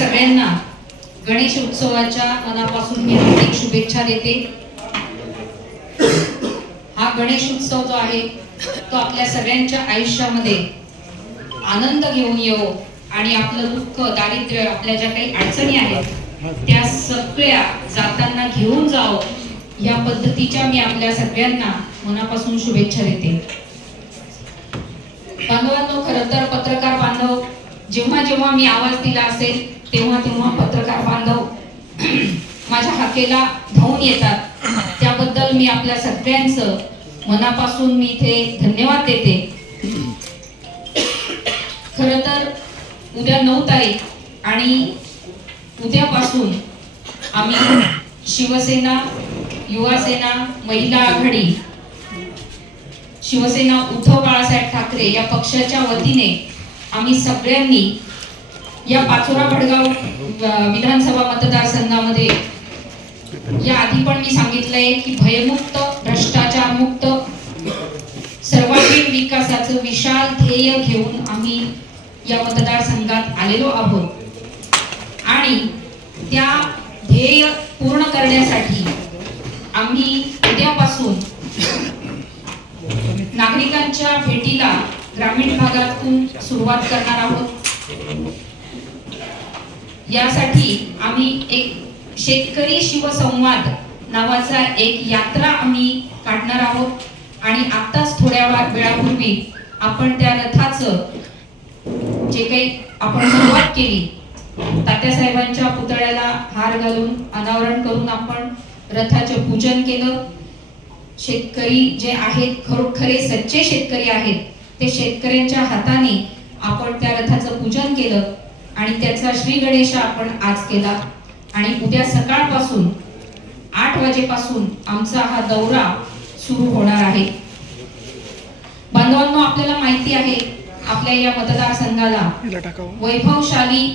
सगळ्यांना गणेश उत्सवाच्या मनापासून मी हार्दिक शुभेच्छा देते। हा गणेश उत्सव जो आहे तो आपल्या सगळ्यांच्या आयुष्यामध्ये आनंद घेऊन येवो आणि आपलं दुःख, दारिद्र्य, आपल्या ज्या काही अडचणी आहेत त्या सगळ्या जाताना घेऊन जावं या पद्धतीच्या मी आपल्या सगळ्यांना मनापासून शुभेच्छा देते। बांधवांनो, खरं तर पत्रकार बांधव जेव्हा जेव्हा मी आवाज दिला असेल तेव्हा तेव्हा पत्रकार बांधव माझ्या हाकेला धावून येतात। त्याबद्दल मी आपल्या सगळ्यांचं मनापासून मी इथे धन्यवाद देते। खरं तर उद्या 9 तारीख आणि उद्यापासून आम्ही शिवसेना, युवासेना, महिला आघाडी, शिवसेना उद्धव बाळासाहेब ठाकरे या पक्षाच्या वतीने आम्ही सगळ्यांनी या पाचोरा भडगाव विधानसभा मतदारसंघामध्ये या आधी पण मी सांगितलंय की भयमुक्त, भ्रष्टाचार मुक्त, सर्वांगीण विकासाचं विशाल ध्येय घेऊन आम्ही या मतदारसंघात आलेलो आहोत आणि त्या ध्येय पूर्ण करण्यासाठी आम्ही उद्यापासून नागरिकांच्या भेटीला ग्रामीण भागातून सुरुवात करणार आहोत। यासाठी आम्ही एक शेतकरी शिवसंवाद नावाचा एक यात्रा आम्ही काढणार आहोत आणि आताच थोड्या वेळापूर्वी आपण त्या रथाचं जे काही आपण सुरुवात केली, तात्यासाहेबांच्या पुतळ्याला हार घालून अनावरण करून आपण रथाचे पूजन केलं। शेतकरी जे आहेत, खरोखरे सच्चे शेतकरी आहेत, ते शेतकऱ्यांच्या हाताने आपण त्या रथाचं पूजन केलं आणि त्याचा श्री गणेश आपण आज केला आणि उद्या सकाळपासून 8 वाजेपासून आमचा हा दौरा सुरू होणार आहे। बांधवांनो, आपल्याला माहिती आहे आपल्या या मतदारसंघाला वैभवशाली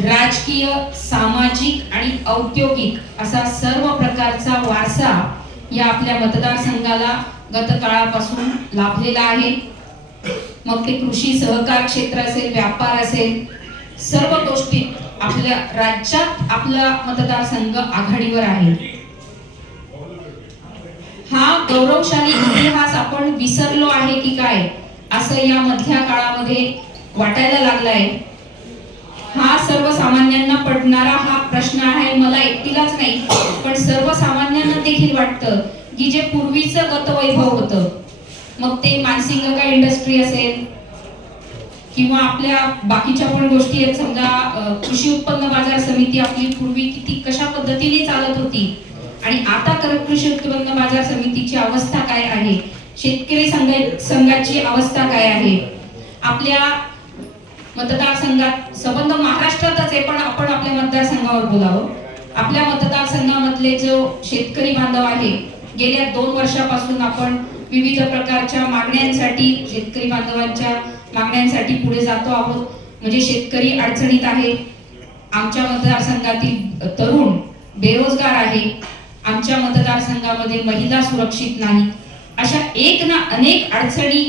राजकीय, सामाजिक आणि औद्योगिक असा सर्व प्रकारचा वारसा या आपल्या मतदारसंघाला गत काळापासून लाभलेला आहे। मग ते कृषी सहकार क्षेत्र असेल, व्यापार असेल, सर्व गोष्टी आपल्या राज्यात आपला मतदारसंघ आघाडीवर आहे। हा गौरवशाली इतिहास आपण विसरलो आहे की काय असं या मधल्या काळामध्ये वाटायला लागलाय। हा सर्वसामान्यांना पडणारा हा प्रश्न आहे, मला एकटीलाच नाही पण सर्वसामान्यांना देखील वाटतं की जे पूर्वीचं गतवैभव होतं, मग ते मानसिंगका इंडस्ट्री असेल किंवा आपल्या बाकीच्या पण गोष्टी आहेत, समजा कृषी उत्पन्न बाजार समिती आपली पूर्वी किती कशा पद्धतीने चालत होती आणि आता कृषी उत्पन्न बाजार समितीची अवस्था काय आहे, शेतकरी संघाची अवस्था काय आहे, आपल्या मतदारसंघात संबंध महाराष्ट्रातच आहे पण आपण आपल्या मतदारसंघावर बोलावं। आपल्या मतदारसंघामधले जो शेतकरी बांधव आहे, गेल्या 2 वर्षापासून आपण विविध प्रकारच्या मागण्यांसाठी, शेतकरी बांधवांच्या मागण्यांसाठी पुढे जातो आहोत। म्हणजे शेतकरी अडचणीत आहे, आमच्या मतदारसंघातील तरुण बेरोजगार आहे, आमच्या मतदारसंघामध्ये महिला सुरक्षित नाही, अशा एक ना अनेक अडचणी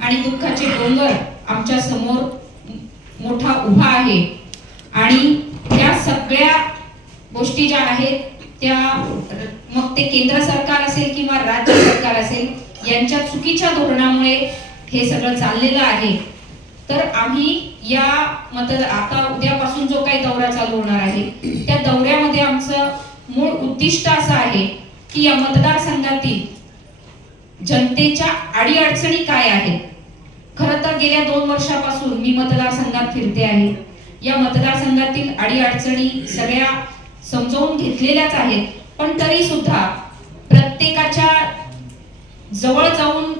आणि दुःखाचे डोंगर आमच्या समोर मोठा उभा आहे आणि त्या सगळ्या गोष्टी ज्या आहेत त्या मग ते केंद्र सरकार असेल किंवा राज्य सरकार असेल यांच्या चुकीच्या धोरणामुळे हे सगळं चाललेलं आहे। तर आम्ही या आता उद्यापासून जो काही दौरा चालू होणार आहे त्या दौऱ्यामध्ये आमचं मूळ उद्दिष्ट असं आहे की या मतदारसंघातील जनतेच्या अडीअडचणी काय आहेत। खरं तर गेल्या 2 वर्षापासून मी मतदारसंघात फिरते आहे, या मतदारसंघातील अडीअडचणी सगळ्या समजावून घेतलेल्याच आहेत, पण तरी सुद्धा प्रत्येकाच्या जवळ जाऊन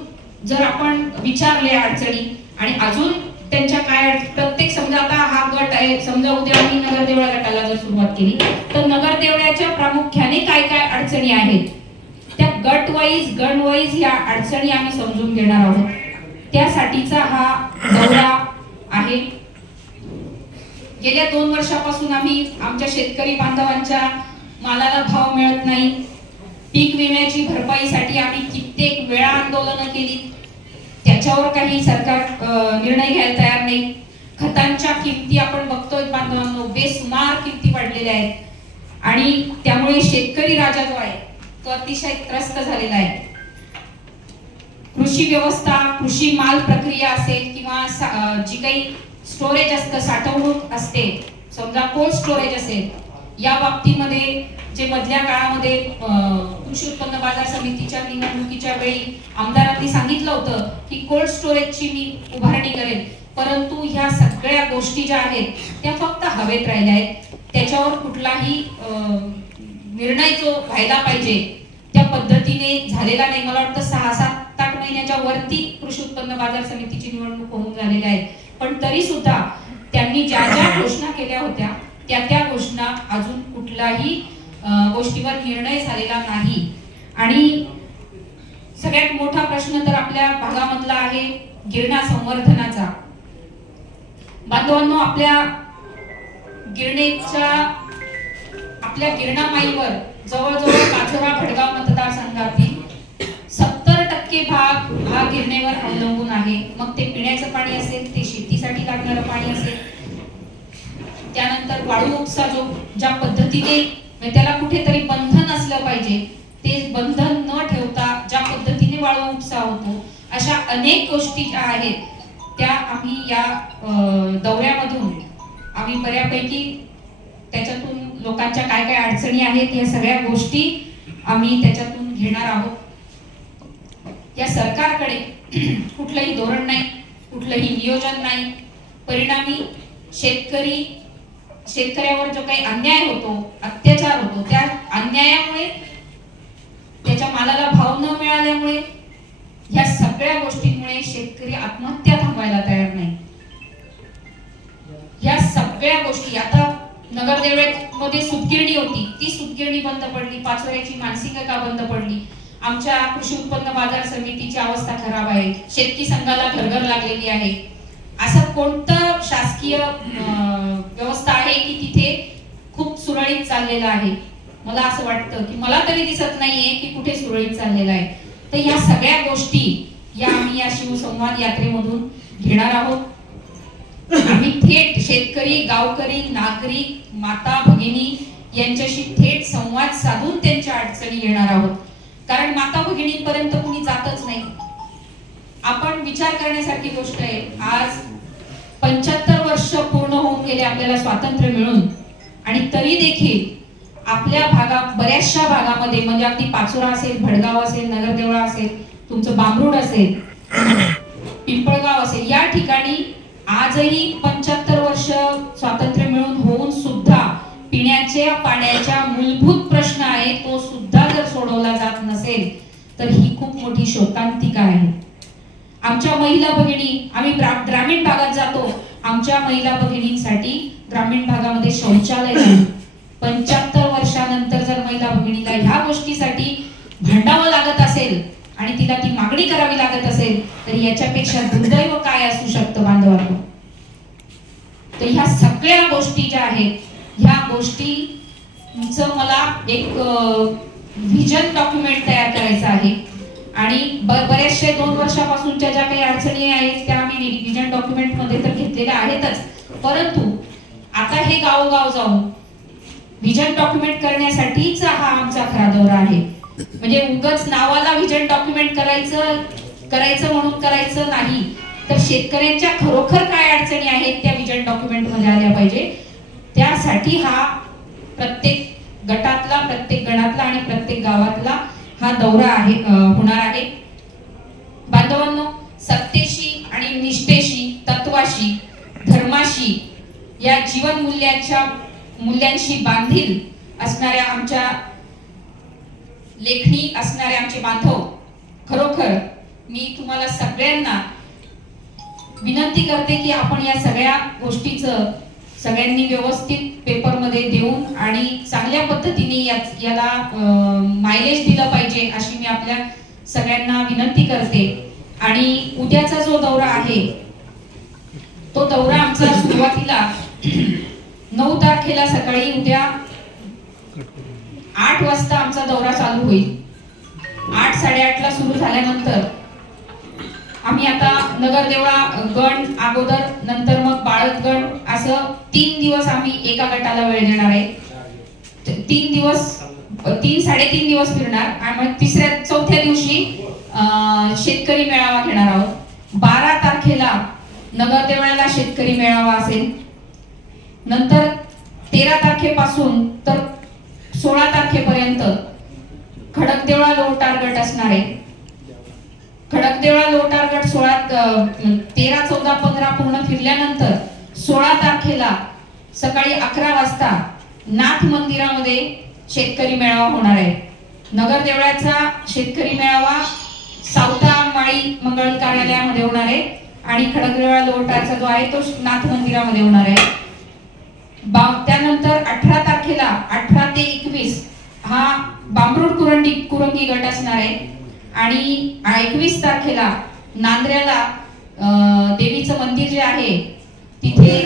जर आपण विचारले अडचणी आणि अजून त्यांच्या काय प्रत्येक, समजा आता हा गट आहे, समजा उद्या आम्ही नगरदेवळा गटाला जर सुरुवात केली तर नगरदेवळ्याच्या प्रामुख्याने काय काय अडचणी आहेत त्या गट वाईज या अडचणी आम्ही समजून घेणार आहोत। त्यासाठीचा हा दौरा आहे। गेल्या 2 वर्षापासून आम्ही आमच्या शेतकरी बांधवांच्या मालाला भाव मिळत नाही, पीक विम्याची भरपाईसाठी आम्ही कित्येक वेळा आंदोलनं केली, त्याच्यावर काही सरकार निर्णय घ्यायला तयार नाही। खतांच्या किमती आपण बघतोय बांधवांनो, झालेले आहेत आणि त्यामुळे शेतकरी राजा जो आहे तो अतिशय त्रस्त झालेला आहे. कृषी व्यवस्था, कृषी माल प्रक्रिया असेल किंवा जी काही स्टोरेज असतं, साठवणूक असते, समजा कोल्ड स्टोरेज असेल, या बाबतीमध्ये जे मधल्या काळामध्ये कृषी उत्पन्न बाजार समितीच्या निवडणुकीच्या वेळी आमदारांनी सांगितलं होतं की कोल्ड स्टोरेजची मी उभारणी करेल, परंतु ह्या सगळ्या गोष्टी ज्या आहेत त्या फक्त हवेत राहिल्या आहेत. त्याच्यावर कुठलाही निर्णय जो व्हायला पाहिजे त्या पद्धतीने झालेला नाही. मला वाटतं 6-7-8 महिन्याच्या वरती कृषी उत्पन्न बाजार समितीची निवडणूक होऊन झालेल्या आहेत, पण तरी सुद्धा त्यांनी ज्या ज्या घोषणा केल्या होत्या त्या घोषणा अजून कुठलाही गोष्टीवर निर्णय झालेला नाही. आणि सगळ्यात मोठा प्रश्न तर आपल्या भागामधला आहे गिरणा संवर्धनाचा. बांधवांनो, आपल्या गिरणा माईवर जवळजवळ पाचोरा भडगाव मतदारसंघातील 70% भाग हा गिरणेवर अवलंबून आहे. मग ते पिण्याचं पाणी असेल, ते शेतीसाठी लागणारं पाणी असेल, त्यानंतर वाळू उपसा जो ज्या पद्धतीने त्याला कुठेतरी बंधन असलं पाहिजे, ते बंधन न ठेवता ज्या पद्धतीने वाळू उपसा होतो, अशा अनेक गोष्टी ज्या आहेत त्या आम्ही या दौऱ्यामधून आम्ही बऱ्यापैकी त्याच्यातून लोकांच्या काय काय अडचणी आहेत या सगळ्या गोष्टी आम्ही त्याच्यातून घेणार आहोत. या सरकारकडे कुठलंही धोरण नाही, कुठलंही नियोजन नाही. परिणामी शेतकऱ्यावर जो काही अन्याय होतो, अत्याचार होतो, त्या अन्यायामुळे, त्याच्या मालाला भाव न मिळाल्यामुळे, या सगळ्या गोष्टींमुळे शेतकरी आत्महत्या थांबवायला तयार नाही. या सगळ्या गोष्टी आता नगरदेवळमध्ये सूतगिरणी होती, ती सूतगिरणी बंद पडली. पाचोऱ्याची मानसिंगा बंद पडली. आमच्या कृषी उत्पन्न बाजार समितीची अवस्था खराब आहे. शेतकी संघाला घरघर लागलेली आहे. असं कोणतं शासकीय व्यवस्था आहे की तिथे खूप सुरळीत चाललेलं आहे? मला असं वाटतं की मला तरी दिसत नाहीये की कुठे सुरळीत चाललेलं आहे. तर या सगळ्या गोष्टी या आम्ही या शिवसंवाद यात्रेमधून घेणार आहोत. आम्ही थेट शेतकरी, गावकरी, नागरिक, माता भगिनी यांच्याशी थेट संवाद साधून त्यांच्या अडचणी घेणार आहोत. कारण माता भगिनींपर्यंत कुणी जातच नाही. आपण विचार करण्यासारखी गोष्ट आहे, आज 75 वर्ष पूर्ण होऊन गेले आपल्याला स्वातंत्र्य मिळून, आणि तरी देखील आपल्या बऱ्याचशा भागामध्ये, म्हणजे अगदी पाचोरा असेल, भडगाव असेल, नगरदेवळा असेल, तुमचं बांबरूड असेल, पिंपळगाव असेल, या ठिकाणी आजही 75 वर्ष स्वातंत्र्य मिळून होऊन सुद्धा पिण्याच्या पाण्याच्या मूलभूत प्रश्न आहे तो सुद्धा जर सोडवला जात नसेल तर ही खूप मोठी शोकांतिका आहे. आमच्या महिला भगिनी, आम्ही ग्रामीण भागात जातो, आमच्या महिला भगिनींसाठी ग्रामीण भागामध्ये शौचालय नाही. 75 वर्षानंतर जर महिला भगिनीला ह्या गोष्टीसाठी भांडावं लागत असेल आणि तिला ती मागणी करावी लागत असेल तर याच्यापेक्षा दुर्दैव काय असू शकतं बांधवांनो? तर ह्या सगळ्या गोष्टी ज्या आहेत, ह्या गोष्टींचं मला एक व्हिजन डॉक्युमेंट तयार करायचं आहे. आणि बरेचशे 2 वर्षापासूनच्या ज्या काही अडचणी आहेत त्या आम्ही व्हिजन डॉक्युमेंट मध्ये तर घेतलेल्या आहेतच, परंतु आता हे गावोगाव जाऊन व्हिजन डॉक्युमेंट करण्यासाठीच हा आमचा खरा दौरा आहे. म्हणजे उगाच नावाला व्हिजन डॉक्युमेंट करायचं म्हणून करायचं नाही, तर शेतकऱ्यांच्या खरोखर काय अडचणी आहेत त्या व्हिजन डॉक्युमेंट मध्ये आल्या पाहिजे. त्यासाठी हा प्रत्येक गटातला, प्रत्येक गणातला आणि प्रत्येक गावातला हा दौरा होणार आहे. बांधवांनो, सत्तेशी आणि निष्ठेशी, तत्वाशी, धर्माशी, या जीवन मूल्यांशी बांधील असणाऱ्या आमच्या लेखणी असणारे आमचे बांधव, खरोखर मी तुम्हाला सगळ्यांना विनंती करते की आपण या सगळ्या गोष्टीचं सगळ्यांनी व्यवस्थित पेपरमध्ये देऊन आणि चांगल्या पद्धतीने याला मायलेज दिलं पाहिजे अशी मी आपल्या सगळ्यांना विनंती करते. आणि उद्याचा जो दौरा आहे तो दौरा आमचा सुरुवातीला 9 तारखेला सकाळी उद्या 8 वाजता आमचा दौरा चालू होईल. 8-8:30 ला सुरू झाल्यानंतर आम्ही आता नगरदेवळा गण अगोदर, नंतर मग बाळत गण, असं 3 दिवस आम्ही एका गटाला वेळ देणार आहे. 3-3.5 दिवस फिरणार आणि मग चौथ्या दिवशी शेतकरी मेळावा घेणार आहोत। 12 तारखेला नगरदेवळाला शेतकरी मेळावा असेल। नंतर 13 तारखेपासून तर 16 तारखेपर्यंत खडकदेवळा लोहटार गट असणार आहे। खडकदेवळा लोहटार गट 13, 14, 15 पूर्ण फिरल्यानंतर 16 तारखेला सकाळी 11 वाजता नाथ मंदिरामध्ये शेतकरी मेळावा होणार आहे। नगरदेवळाचा शेतकरी मेळावा सावता माळी मंगळ कार्यालयामध्ये होणार आहे आणि खडकदेवळा लोहटारचा जो आहे तो नाथ मंदिरामध्ये होणार आहे। त्यानंतर 18 तारखेला 18 ते 21 हा बांबरूड कुरंगी गट असणार आहे आणि 21 तारखेला नांद्र्याला देवीचं मंदिर जे आहे तिथे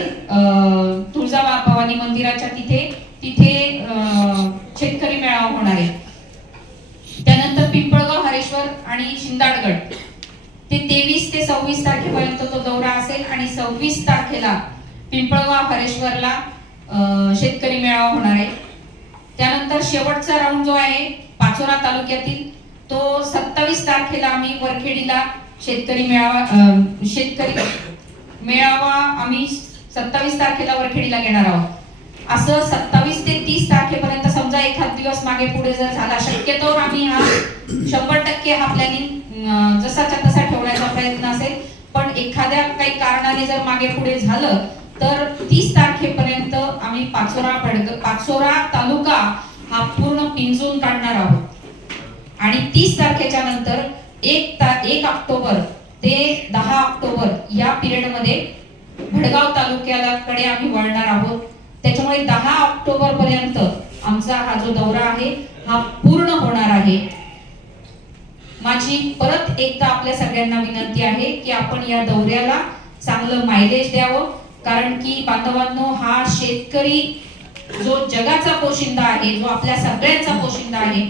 तुळजाभवानी मंदिराच्या तिथे शेतकरी मेळावा होणार आहे। त्यानंतर पिंपळगाव हरेश्वर आणि शिंदाडगड ते 23 ते 26 तारखेपर्यंत तो दौरा असेल आणि 26 तारखेला पिंपळगाव हरेश्वरला शेतकरी मेळावा होणार आहे। त्यानंतर शेवटचा राऊंड जो आहे पाचोरा तालुक्यातील तो 27 तारखेला आम्ही वरखेडीला शेतकरी मेळावा आम्ही 27 तारखेला वरखेडीला घेणार आहोत। असं 27 ते 30 तारखेपर्यंत समजा एखाद दिवस मागे पुढे जर झाला शक्यतो आम्ही हा 100% हा प्लॅनिंग जसाच्या तसा ठेवण्याचा प्रयत्न असेल, पण एखाद्या काही कारणाने जर मागे पुढे झालं तर 30 तारखेपर्यंत आम्ही पाचोरा तालुका हा पूर्ण पिंजून काढणार आहोत आणि 30 तारखेच्या नंतर 1 ऑक्टोबर ते 10 ऑक्टोबर या पिरियड मध्ये भडगाव तालुक्याकडे आम्ही वळणार आहोत। त्याच्यामुळे 10 ऑक्टोबर पर्यंत आमचा हा जो दौरा आहे हा पूर्ण होणार आहे। माझी परत एकदा आपल्या सगळ्यांना विनंती आहे की आपण या दौऱ्याला चांगलं मायलेज द्यावं, कारण की बांधवांनो हा शेतकरी जो जगाचा पोशिंदा आहे, जो आपल्या सगळ्यांचा पोशिंदा आहे,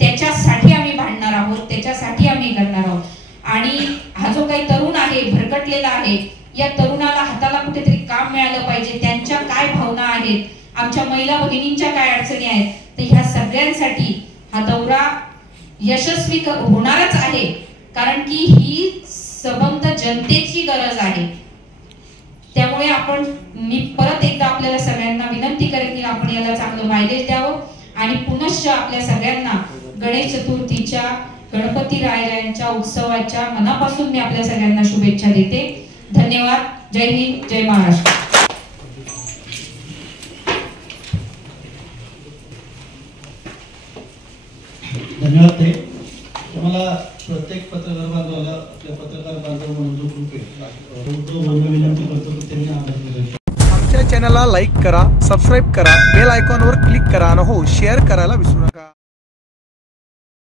त्याच्यासाठी आम्ही भांडणार आहोत, त्याच्यासाठी आम्ही करणार आहोत। आणि हा जो काही तरुण आहे भरकटलेला आहे, या तरुणाला हाताला कुठेतरी काम मिळालं पाहिजे, त्यांच्या काय भावना आहेत, आमच्या महिला भगिनींच्या काय अडचणी आहेत, तर ह्या सगळ्यांसाठी हा दौरा यशस्वी होणारच आहे, कारण की ही सबंध जनतेची गरज आहे। त्यामुळे मी परत एकदा आपल्याला सगळ्यांना विनंती करेन की आपण याला चांगलं मायलेज द्यावं आणि पुनश्च आपल्या सगळ्यांना गणेश चतुर्थीच्या गणपती रायांच्या उत्सवाच्या मनापासून मी आपल्या सगळ्यांना शुभेच्छा देते। धन्यवाद। जय हिंद, जय महाराष्ट्र। धन्यवाद ताई। तुम्हाला प्रत्येक पत्रकार बांधवाला आपल्या पत्रकार बांधव म्हणून जो ग्रुप आहे तो विनंती करतो की त्यांनी आभार। आमच्या चॅनलला लाईक करा, सबस्क्राईब करा, बेल आयकॉनवर क्लिक करा आणि हो शेअर करायला विसरू नका।